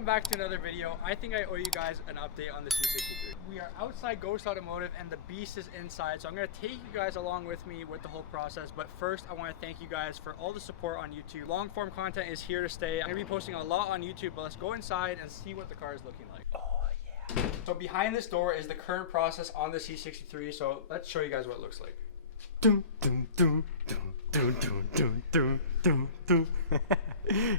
welcome back to another video. I think I owe you guys an update on the C63. We are outside Ghost Automotive and the beast is inside, so I'm going to take you guys along with me with the whole process. But first, I want to thank you guys for all the support on YouTube. Long form content is here to stay. I'm going to be posting a lot on YouTube, but let's go inside and see what the car is looking like. Oh yeah. So behind this door is the current process on the C63, so let's show you guys what it looks like.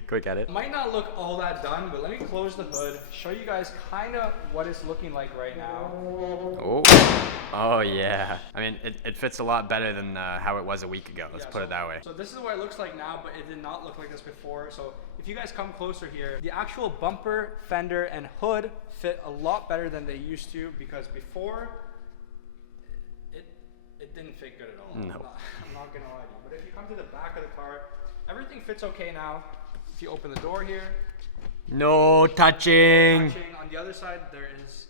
Quick at it. Might not look all that done, but let me close the hood, show you guys kind of what it's looking like right now. Oh yeah. I mean, it fits a lot better than how it was a week ago. Let's put it that way. So this is what it looks like now, but it did not look like this before. So if you guys come closer here, the actual bumper, fender, and hood fit a lot better than they used to, because before it didn't fit good at all. No. I'm not gonna lie to you. But if you come to the back of the car, everything fits okay now. If you open the door here, no touching. On the other side, there is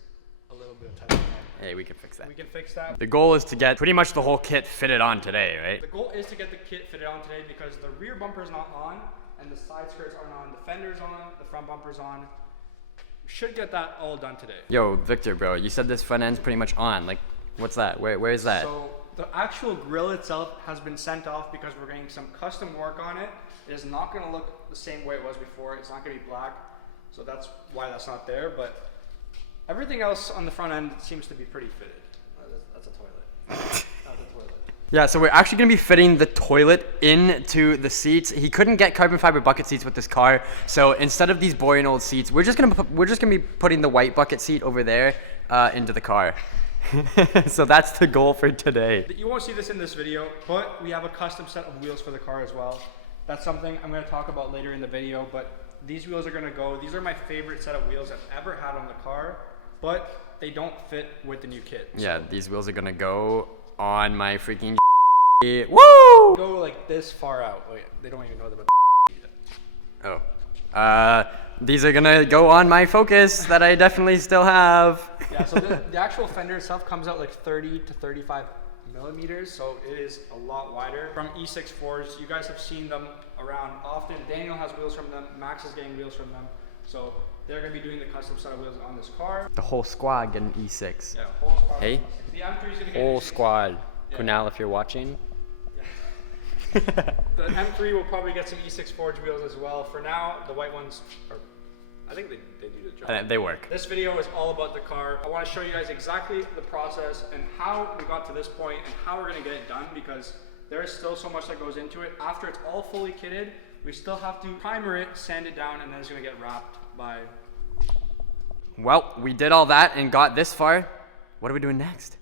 a little bit of touching. Hey, we can fix that. We can fix that. The goal is to get pretty much the whole kit fitted on today, right? The goal is to get the kit fitted on today because the rear bumper is not on and the side skirts aren't on. The fender's on, the front bumper's on. Should get that all done today. Yo, Victor, bro, you said this front end's pretty much on. Like, what's that? Where is that? So the actual grille itself has been sent off because we're getting some custom work on it. It is not going to look the same way it was before. It's not going to be black, so that's why that's not there. But everything else on the front end seems to be pretty fitted. That's a toilet. That's a toilet. Yeah, so we're actually going to be fitting the toilet into the seats. He couldn't get carbon fiber bucket seats with this car, so instead of these boring old seats, we're just going to be putting the white bucket seat over there into the car. So that's the goal for today. You won't see this in this video, but we have a custom set of wheels for the car as well. That's something I'm going to talk about later in the video, but these wheels are going to go. These are my favorite set of wheels I've ever had on the car, but they don't fit with the new kit. Yeah, these wheels are going to go on my freaking woo! Go like this far out. Wait, they don't even know about the Oh. These are gonna go on my Focus that I definitely still have. Yeah, so the actual fender itself comes out like 30 to 35 millimeters, so it is a lot wider. From E64s, you guys have seen them around often. Daniel has wheels from them, Max is getting wheels from them. So they're gonna be doing the custom set of wheels on this car. The whole squad getting E6. Yeah, whole squad. Hey? The M3 is gonna get whole E6. squad. Yeah. Kunal, if you're watching. The M3 will probably get some E6 Forge wheels as well. For now, the white ones are, I think they do the job. They work. This video is all about the car. I want to show you guys exactly the process and how we got to this point and how we're going to get it done, because there is still so much that goes into it. After it's all fully kitted, we still have to primer it, sand it down, and then it's going to get wrapped by... Well, we did all that and got this far. What are we doing next?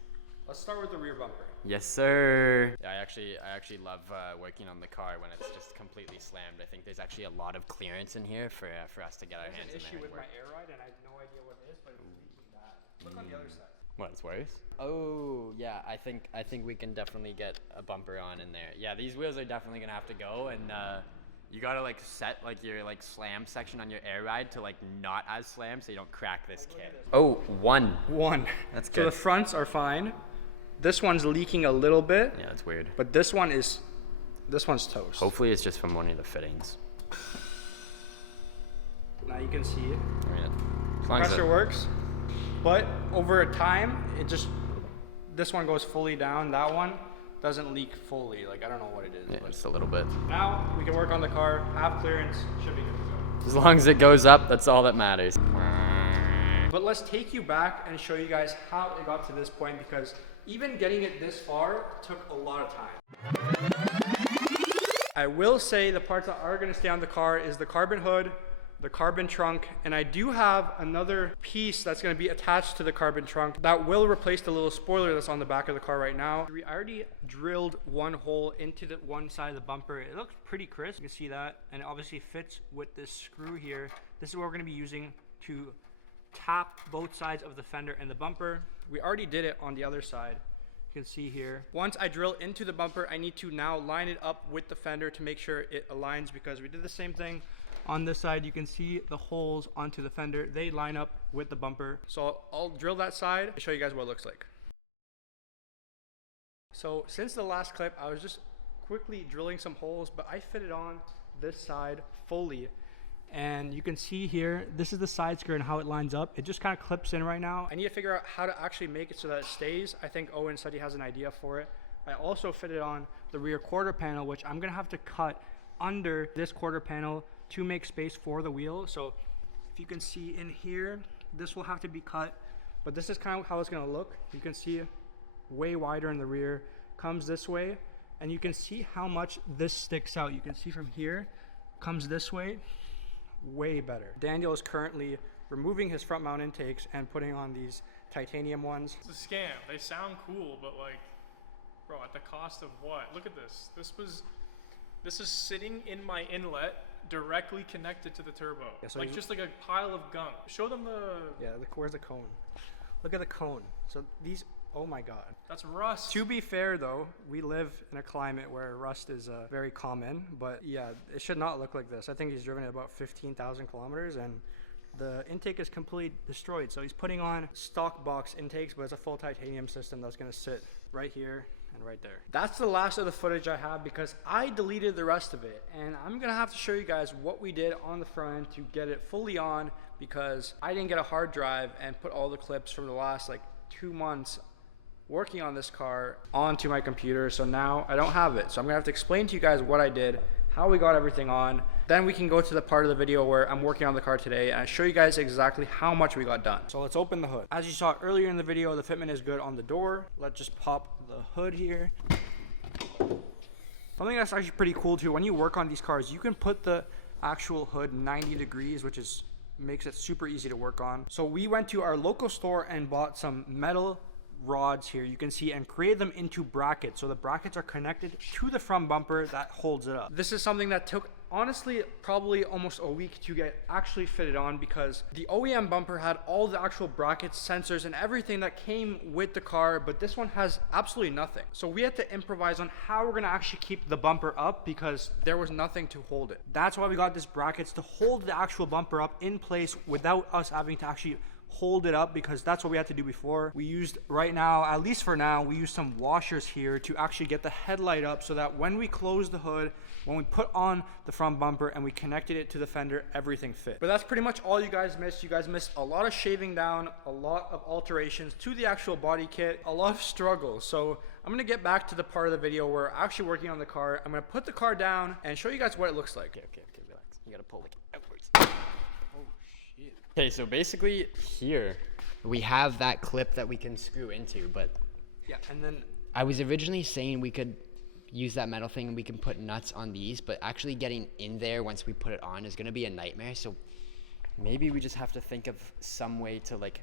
Let's start with the rear bumper. Yes, sir. Yeah, I actually love working on the car when it's just completely slammed. I think there's actually a lot of clearance in here for us to get our hands in there. There's an issue with my air ride, and I have no idea what it is, but it's leaking that. Look on the other side. What, it's worse? Oh, yeah, I think we can definitely get a bumper on in there. Yeah, these wheels are definitely gonna have to go, and you gotta like set like your like slam section on your air ride to like not as slam so you don't crack this kit. Oh, one. That's good. So the fronts are fine. This one's leaking a little bit. Yeah, that's weird. But this one's toast. Hopefully it's just from one of the fittings. Now you can see it. Yeah. Pressure works, but over time, this one goes fully down. That one doesn't leak fully. Like, I don't know what it is. Yeah, just a little bit. Now we can work on the car. Have clearance, should be good to go. As long as it goes up, that's all that matters. But let's take you back and show you guys how it got to this point, because even getting it this far took a lot of time. I will say the parts that are going to stay on the car is the carbon hood, the carbon trunk, and I do have another piece that's going to be attached to the carbon trunk that will replace the little spoiler that's on the back of the car right now. We already drilled one hole into the one side of the bumper. It looks pretty crisp. You can see that, and it obviously fits with this screw here. This is what we're going to be using to tap both sides of the fender and the bumper. We already did it on the other side. You can see here. Once I drill into the bumper, I need to now line it up with the fender to make sure it aligns, because we did the same thing on this side. You can see the holes onto the fender. They line up with the bumper. So I'll drill that side and show you guys what it looks like. So since the last clip, I was just quickly drilling some holes, but I fitted on this side fully. And you can see here, this is the side skirt and how it lines up. It just kind of clips in right now. I need to figure out how to actually make it so that it stays. I think Owen said he has an idea for it. I also fitted on the rear quarter panel, which I'm gonna have to cut under this quarter panel to make space for the wheel. So if you can see in here, this will have to be cut, but this is kind of how it's gonna look. You can see way wider in the rear, comes this way, and you can see how much this sticks out. You can see from here, comes this way, way better. Daniel is currently removing his front mount intakes and putting on these titanium ones. It's a scam. They sound cool, but like, bro, at the cost of what? Look at this. This is sitting in my inlet, directly connected to the turbo. Yeah, so like just like a pile of gunk. Show them the... Yeah, where's the cone? Look at the cone. So these, oh my God. That's rust. To be fair though, we live in a climate where rust is very common, but yeah, it should not look like this. I think he's driven at about 15,000 kilometers and the intake is completely destroyed. So he's putting on stock box intakes, but it's a full titanium system that's gonna sit right here and right there. That's the last of the footage I have because I deleted the rest of it. And I'm gonna have to show you guys what we did on the front end to get it fully on because I didn't get a hard drive and put all the clips from the last like 2 months working on this car onto my computer. So now I don't have it. So I'm gonna have to explain to you guys what I did, how we got everything on. Then we can go to the part of the video where I'm working on the car today and I show you guys exactly how much we got done. So let's open the hood. As you saw earlier in the video, the fitment is good on the door. Let's just pop the hood here. Something that's actually pretty cool too, when you work on these cars, you can put the actual hood 90 degrees, which makes it super easy to work on. So we went to our local store and bought some metal rods here, you can see, and create them into brackets. So the brackets are connected to the front bumper that holds it up. This is something that took honestly probably almost a week to get actually fitted on because the OEM bumper had all the actual brackets, sensors, and everything that came with the car, but this one has absolutely nothing. So we had to improvise on how we're gonna actually keep the bumper up because there was nothing to hold it. That's why we got this brackets to hold the actual bumper up in place without us having to actually hold it up, because that's what we had to do before. We used, right now, at least for now, we used some washers here to actually get the headlight up so that when we close the hood, when we put on the front bumper and we connected it to the fender, everything fit. But that's pretty much all you guys missed. You guys missed a lot of shaving down, a lot of alterations to the actual body kit, a lot of struggles. So I'm gonna get back to the part of the video where we're actually working on the car. I'm gonna put the car down and show you guys what it looks like. Okay, relax. You gotta pull it outwards. Okay, so basically here we have that clip that we can screw into, but yeah, and then I was originally saying we could use that metal thing and we can put nuts on these, but actually getting in there once we put it on is going to be a nightmare. So maybe we just have to think of some way to like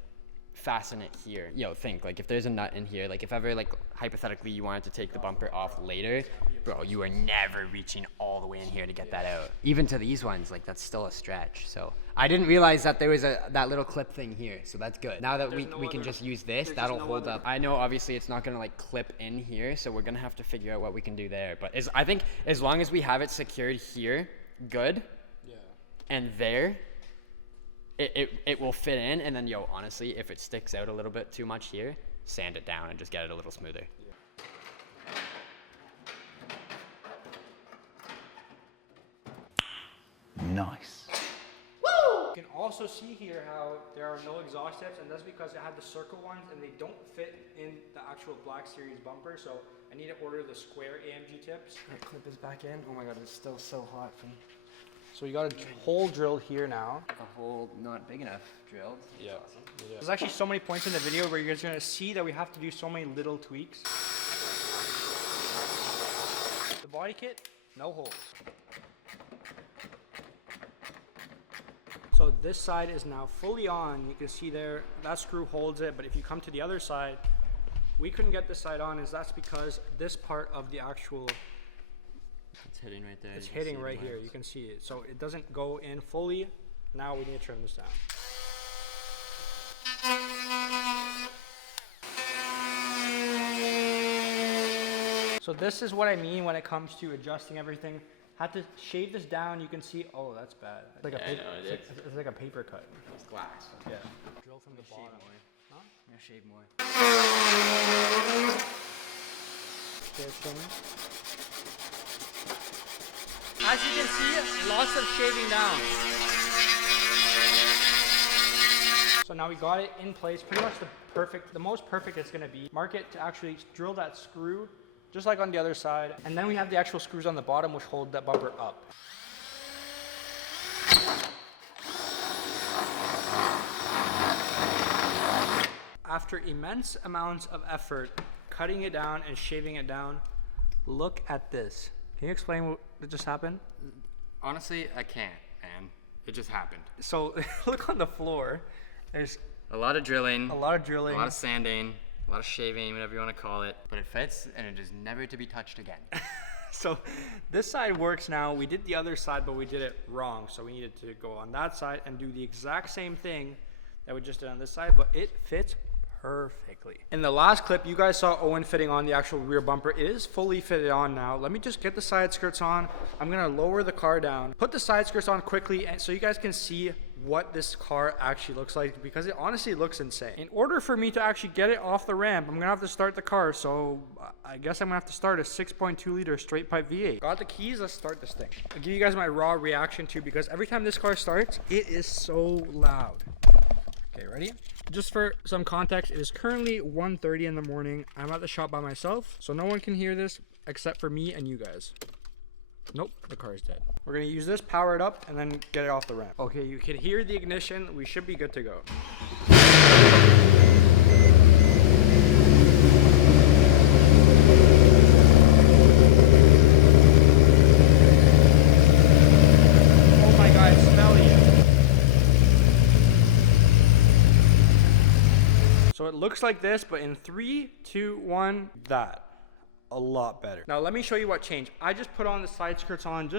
fasten it here. Think like if there's a nut in here, like if ever like hypothetically you wanted to take the bumper off later, bro, you are never reaching all the way in here to get that out. Even to these ones, like that's still a stretch. So I didn't realize that there was that little clip thing here, so that's good. Now that we can just use this, that'll hold up. I know obviously it's not gonna like clip in here, so we're gonna have to figure out what we can do there. But I think as long as we have it secured here, good. Yeah. And there, it will fit in, and then honestly, if it sticks out a little bit too much here, sand it down and just get it a little smoother. Nice. Woo! You can also see here how there are no exhaust tips, and that's because I had the circle ones and they don't fit in the actual Black Series bumper, so I need to order the square AMG tips. That clip is back in. Oh my god, it's still so hot for me. So you got a hole drilled here now. A hole not big enough drilled. Yeah. Awesome. There's actually so many points in the video where you're just gonna see that we have to do so many little tweaks. The body kit, no holes. So this side is now fully on. You can see there, that screw holds it, but if you come to the other side, we couldn't get this side on, that's because this part of the actual, it's hitting right there. It's hitting right here, you can see it. So it doesn't go in fully. Now we need to trim this down. So this is what I mean when it comes to adjusting everything. Had to shave this down. You can see, oh, that's bad. It's like it's like a paper cut. It's glass. Yeah. Drill from the bottom. Huh? I'm gonna shave more. As you can see, lots of shaving down. now we got it in place, pretty much the most perfect it's gonna be. Mark it to actually drill that screw, just like on the other side. And then we have the actual screws on the bottom which hold that bumper up. After immense amounts of effort, cutting it down and shaving it down, look at this. Can you explain what just happened? Honestly, I can't, man. It just happened. So look on the floor. There's a lot of drilling, a lot of sanding, a lot of shaving, whatever you want to call it. But it fits, and it is never to be touched again. So this side works now. We did the other side, but we did it wrong. So we needed to go on that side and do the exact same thing that we just did on this side, but it fits perfectly. In the last clip, you guys saw Owen fitting on the actual rear bumper. It is fully fitted on now. Let me just get the side skirts on. I'm gonna lower the car down, put the side skirts on quickly, and so you guys can see what this car actually looks like, because it honestly looks insane. In order for me to actually get it off the ramp, I'm gonna have to start the car. So I guess I'm gonna have to start a 6.2 liter straight pipe V8. Got the keys, let's start this thing. I'll give you guys my raw reaction too, because every time this car starts, it is so loud. Okay, ready? Just for some context, it is currently 1:30 in the morning. I'm at the shop by myself, so no one can hear this except for me and you guys. Nope, the car is dead. We're gonna use this, power it up, and then get it off the ramp. Okay, you can hear the ignition. We should be good to go. Oh my God, it's smelly. So it looks like this, but in 3, 2, 1, that. A lot better. Now let me show you what changed. I just put on the side skirts on,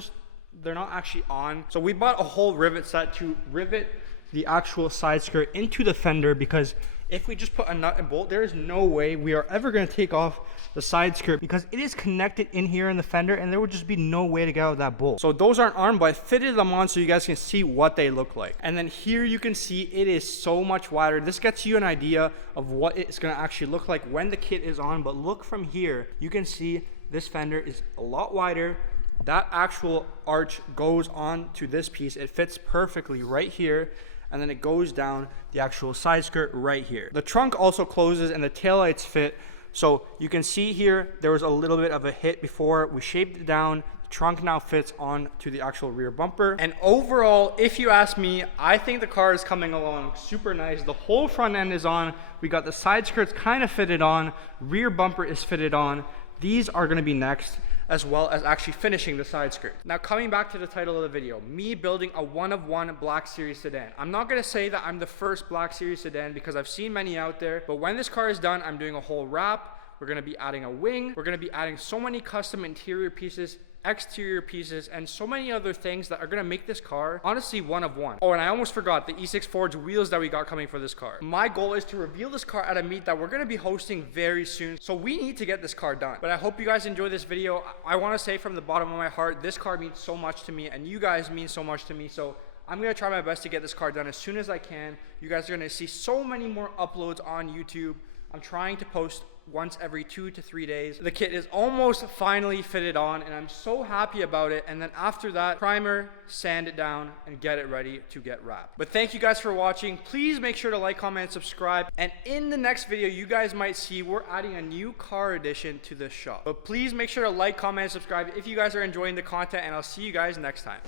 they're not actually on. So we bought a whole rivet set to rivet the actual side skirt into the fender, because if we just put a nut and bolt, there is no way we are ever going to take off the side skirt, because it is connected in here in the fender, and there would just be no way to get out of that bolt. So those aren't on, but I fitted them on so you guys can see what they look like. And then here you can see it is so much wider. This gets you an idea of what it's going to actually look like when the kit is on. But look from here, you can see this fender is a lot wider. That actual arch goes on to this piece. It fits perfectly right here. And then it goes down the actual side skirt right here. The trunk also closes and the taillights fit. So you can see here, there was a little bit of a hit before. We shaped it down. The trunk now fits on to the actual rear bumper. And overall, if you ask me, I think the car is coming along super nice. The whole front end is on. We got the side skirts kind of fitted on. Rear bumper is fitted on. These are gonna be next, as well as actually finishing the side skirt. Now coming back to the title of the video, me building a one-of-one Black Series sedan. I'm not gonna say that I'm the first Black Series sedan, because I've seen many out there, but when this car is done, I'm doing a whole wrap. We're gonna be adding a wing. We're gonna be adding so many custom interior pieces, exterior pieces, and so many other things that are gonna make this car honestly one of one. Oh, and I almost forgot the E6 Forge wheels that we got coming for this car. My goal is to reveal this car at a meet that we're gonna be hosting very soon, so we need to get this car done. But I hope you guys enjoy this video. I wanna say from the bottom of my heart, this car means so much to me, and you guys mean so much to me, so I'm gonna try my best to get this car done as soon as I can. You guys are gonna see so many more uploads on YouTube. I'm trying to post once every 2 to 3 days. The kit is almost finally fitted on, and I'm so happy about it. And then after that, primer, sand it down, and get it ready to get wrapped. But thank you guys for watching. Please make sure to like, comment, and subscribe. And in the next video, you guys might see we're adding a new car addition to the shop. But please make sure to like, comment, and subscribe if you guys are enjoying the content, and I'll see you guys next time.